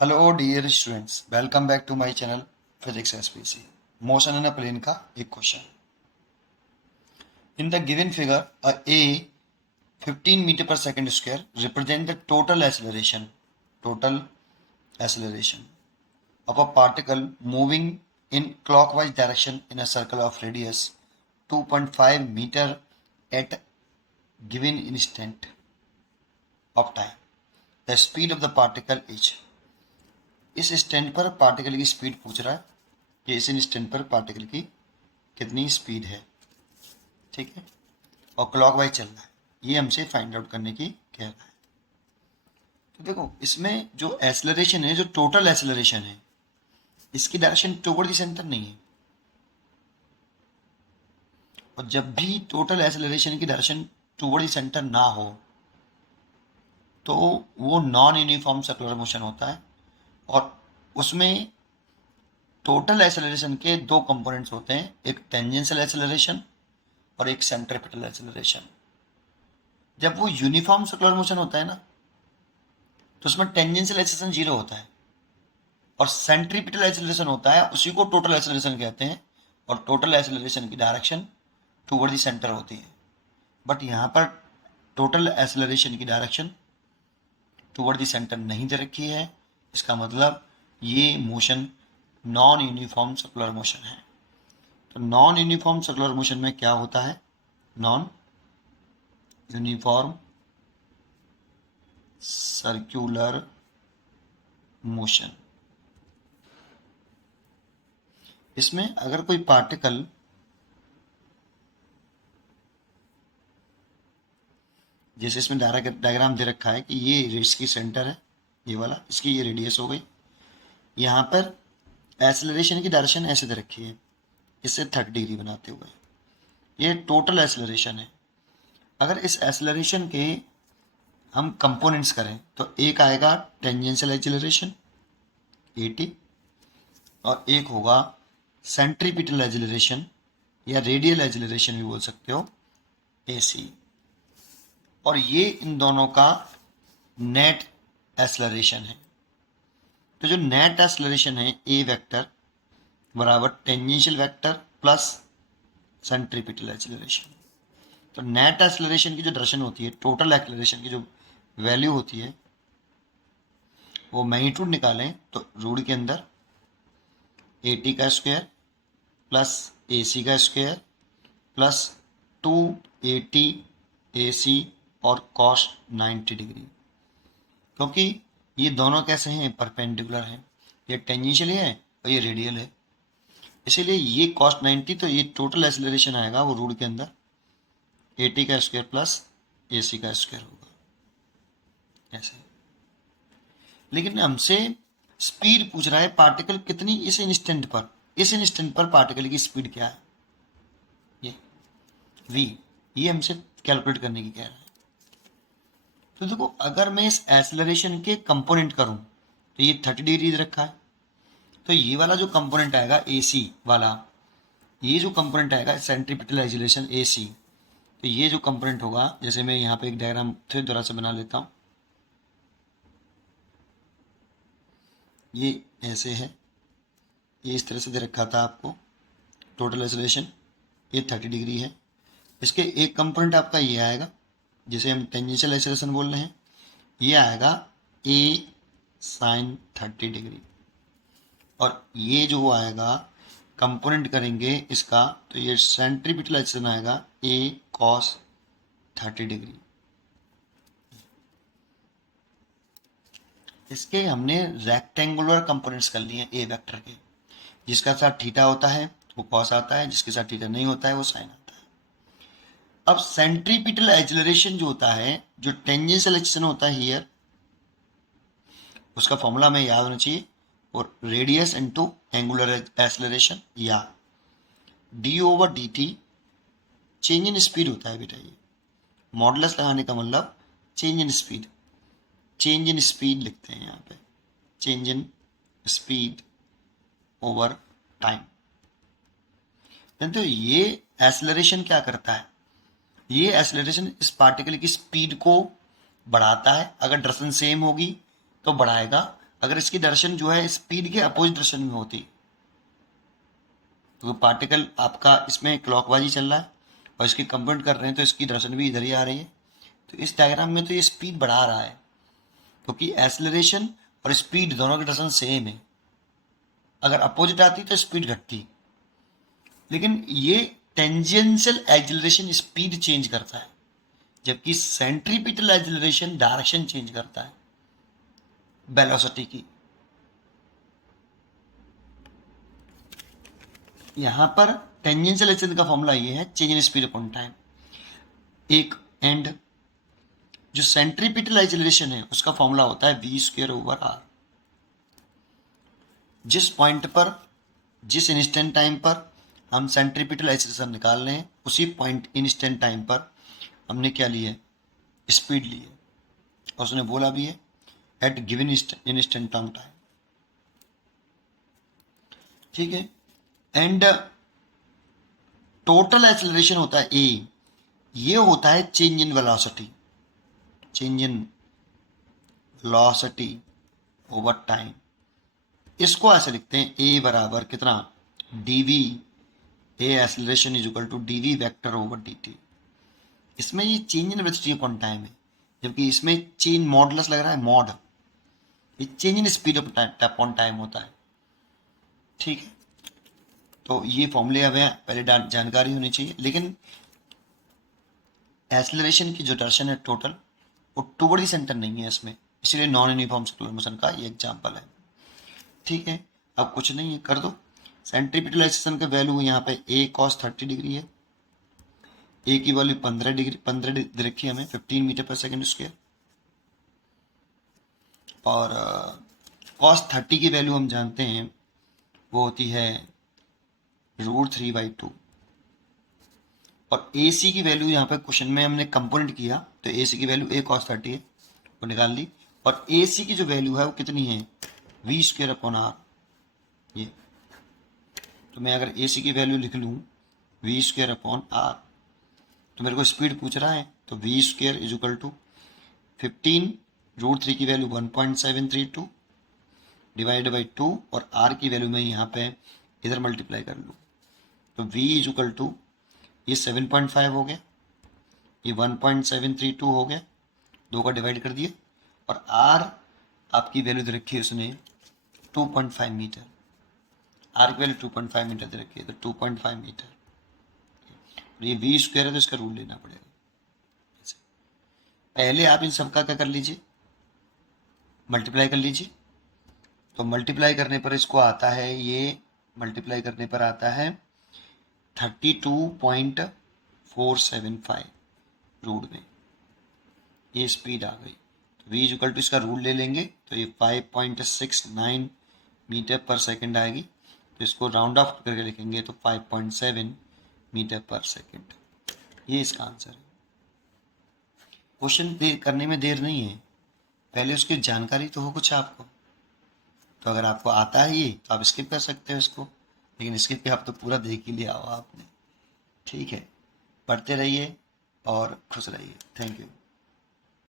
Hello dear students, welcome back to my channel physics SPC. Motion in a plane का एक question. In the given figure a 15 metre पर second square represent the total acceleration of a particle moving in clockwise direction in a circle of radius 2.5 meter at given instant of time. The speed of the particle is। इस stand पर particle की speed पूछ रहा है कि इस instant पर particle की कितनी स्पीड है। ठीक है, और क्लॉकवाइज चल रहा है, ये हमसे फाइंड आउट करने की कह रहा है। तो देखो, इसमें जो एक्सेलरेशन है, जो टोटल एक्सेलरेशन है, इसकी डायरेक्शन टुवर्ड द सेंटर नहीं है। और जब भी टोटल एक्सेलरेशन की डायरेक्शन टुवर्ड द सेंटर ना हो तो वो नॉन यूनिफॉर्म सर्कुलर मोशन होता है। और उसमें टोटल एक्सेलरेशन के दो कंपोनेंट्स होते हैं, एक टेंजेंशियल एक्सेलरेशन और एक सेंट्रीपिटल एक्सेलरेशन। जब वो यूनिफॉर्म सर्कुलर मोशन होता है ना, तो उसमें टेंजेंशियल एक्सेलरेशन जीरो होता है, और सेंट्रीपिटल एक्सेलरेशन होता है, उसी को टोटल एक्सेलरेशन कहते हैं। और टोटल एक्सेलरेशन की डायरेक्शन टूवर्ड द सेंटर होती है। बट यहाँ पर टोटल एक्सेलरेशन की डायरेक्शन टूवर्ड द सेंटर नहीं दे रखी है। इसका मतलब ये motion non uniform circular motion है। तो नॉन यूनिफॉर्म सर्कुलर मोशन में क्या होता है? नॉन यूनिफॉर्म सर्कुलर मोशन, इसमें अगर कोई पार्टिकल जैसे इसमें डायग्राम दे रखा है कि ये इसकी सेंटर है, ये वाला, इसकी ये रेडियस हो गई, यहाँ पर एक्सेलरेशन की डायरेक्शन ऐसे दे रखी है, इससे 30 डिग्री बनाते हुए, ये टोटल एक्सेलरेशन है। अगर इस एक्सेलरेशन के हम कंपोनेंट्स करें तो एक आएगा टेंजेंशियल एक्सेलरेशन 80, और एक होगा सेंट्रीपिटल एक्सेलरेशन या रेडियल एक्सेलरेशन भी बोल सकते हो, AC। और ये इन दोनों का नेट एक्सेलरेशन है। तो जो नेट एक्सेलरेशन है ए वेक्टर बराबर tangential vector plus centripetal acceleration. तो नेट एक्सेलरेशन की जो डायरेक्शन होती है, टोटल एक्सेलरेशन की जो वैल्यू होती है, वो मैग्नीट्यूड निकालें तो रूट के अंदर 80 का स्क्वायर प्लस AC का स्क्वायर प्लस 280 AC और कॉस 90 डिग्री। क्योंकि ये दोनों कैसे हैं? परपेंडिकुलर हैं। ये टेंजेंशियल है और ये रेडियल है, इसीलिए ये कॉस 90, तो ये टोटल एक्सेलरेशन आएगा वो रूट के अंदर 80 का स्क्वायर प्लस AC का स्क्वायर होगा, ऐसे। लेकिन हमसे स्पीड पूछ रहा है, पार्टिकल कितनी इस इंस्टेंट पर पार्टिकल की स्पीड क्या है, ये v, ये हमसे कैलकुलेट करने की कह रहा है। तो देखो, अगर मैं इस एक्सेलरेशन के कंपोनेंट करूं तो ये 30 डिग्री रखा है, तो ये वाला जो कंपोनेंट आएगा AC वाला, ये जो कंपोनेंट आएगा सेंट्रीपिटल एक्सेलरेशन AC, तो ये जो कंपोनेंट होगा, जैसे मैं यहाँ पे एक डायग्राम फिर दोबारा से बना लेता हूँ, ये ऐसे है, ये इस तरह से दे रखा था आपको, टोटल एक्सेलरेशन ये 30 डिग्री है। इसके एक कंपोनेंट आपका ये आएगा, जिसे हम टेंजेंशियल एक्सेलरेशन बोल रहे हैं, ये आएगा A sin 30 डिग्री। और ये जो आएगा कंपोनेंट करेंगे इसका, तो ये सेंट्रीपिटल एक्सेलरेशन आएगा A cos 30 डिग्री। इसके हमने रेक्टेंगुलर कंपोनेंट्स कर लिए ए वेक्टर के, जिसका साथ थीटा होता है वो कॉस आता है, जिसके साथ थीटा नहीं होता है वो साइन आता है। अब सेंट्रीपिटल एक्सेलरेशन जो होता है, जो टेंजेंशियल एक्सेलरेशन होता है हियर, उसका फॉर्मूला हमें याद होना चाहिए, और रेडियस इनटू एंगुलर एक्सेलरेशन, या d/dt चेंज इन स्पीड होता है बेटा। ये मॉडुलस लगाने का मतलब change in speed, change in speed लिखते हैं यहाँ पे, change in speed over time. तो ये एक्सेलरेशन क्या करता है? ये एक्सेलरेशन इस पार्टिकल की स्पीड को बढ़ाता है। अगर डायरेक्शन सेम होगी तो बढ़ाएगा, अगर इसकी डायरेक्शन जो है स्पीड के अपोजिट डायरेक्शन में होती, तो पार्टिकल आपका इसमें क्लॉकवाइज चल रहा है और इसकी कंपाउंड कर रहे हैं, तो इसकी डायरेक्शन भी इधर ही आ रही है। तो इस डायग्राम में तो ये स्पीड बढ़ा रहा है, क्योंकि एक्सेलरेशन और स्पीड दोनों की डायरेक्शन सेम है। अगर अपोजिट आती तो स्पीड घटती, लेकिन ये टेंजेंशियल एक्सेलरेशन स्पीड चेंज करता है, जबकि सेंट्रीपिटल एक्सेलरेशन डायरेक्शन चेंज करता है वेलोसिटी की। यहां पर टेंजेंशियल एक्सेलरेशन का फॉर्मूला ये है, change in speed upon time. एक एंड जो सेंट्रीपिटल एक्सेलरेशन है उसका फॉर्मूला होता है v²/r। जिस पॉइंट पर, जिस इंस्टेंट टाइम पर हम सेंट्रीपिटल एक्सेलरेशन निकाल रहे हैं, उसी पॉइंट इंस्टेंट टाइम पर हमने क्या लिया है, स्पीड ली है। और उसने बोला भी है एट गिवन इंस्टेंट टाइम। ठीक है। एंड टोटल एक्सेलरेशन होता है ए, ये होता है change in velocity, change in velocity over time. इसको ऐसे लिखते हैं ए बराबर कितना, dv, a acceleration is equal to dv vector over dt। इसमें ये change in velocity upon time है, जबकि इसमें चेंज मॉडुलस लग रहा है मॉड, ये change in speed upon time होता है। ठीक है। तो ये फॉर्मूले हमें पहले जानकारी होनी चाहिए, लेकिन एक्सेलरेशन की जो डायरेक्शन है टोटल, वो टुवर्ड द सेंटर नहीं है इसमें, इसलिए नॉन यूनिफॉर्म सर्कुलर मोशन का ये एग्जांपल है। ठीक है। अब कुछ नहीं है, कर दो। सेंट्रीपिटल एक्सेलरेशन का वैल्यू यहाँ पे a cos 30 डिग्री है, a की वैल्यू 15 दे रखी है हमें, 15 मीटर पर सेकेंड स्क्वायर। और cos 30 की वैल्यू हम जानते हैं वो होती है √3/2। और AC की वैल्यू यहाँ पे क्वेश्चन में हमने कंपोनेंट किया, तो AC की वैल्यू a cos 30 है, वो निकाल ली। और AC की जो वैल्यू है वो कितनी है, v²/r। ये तो मैं अगर AC की वैल्यू लिख लूँ v²/r, तो मेरे को स्पीड पूछ रहा है, तो v² इज इक्वल टू 15 √3 की वैल्यू 1.732 डिवाइड बाई 2, और r की वैल्यू मैं यहाँ पे इधर मल्टीप्लाई कर लूँ, तो v इज इक्वल टू ये 7.5 हो गया, ये 1.732 हो गया, दो का डिवाइड कर दिया, और r आपकी वैल्यू दे रखी है उसने 2.5 मीटर, r की वैल्यू 2.5 मीटर दे रखी है, तो 2.5 मीटर। ये v² है तो इसका रूल लेना पड़ेगा। पहले आप इन सबका क्या कर लीजिए, मल्टीप्लाई कर लीजिए। तो मल्टीप्लाई करने पर इसको आता है, ये मल्टीप्लाई करने पर आता है 32.475 रूट में, ये स्पीड आ गई। तो v इक्वल टू इसका रूल ले लेंगे, तो ये 5.69 मीटर पर सेकंड आएगी, तो इसको राउंड ऑफ करके लिखेंगे तो 5.7 मीटर पर सेकंड। ये इसका आंसर है। क्वेश्चन करने में देर नहीं है, पहले उसकी जानकारी तो हो कुछ आपको। तो अगर आपको आता है ये, तो आप स्किप कर सकते हो इसको, लेकिन स्किप पे आप तो पूरा देख ही लिया हो आपने। ठीक है, पढ़ते रहिए और खुश रहिए। Thank you.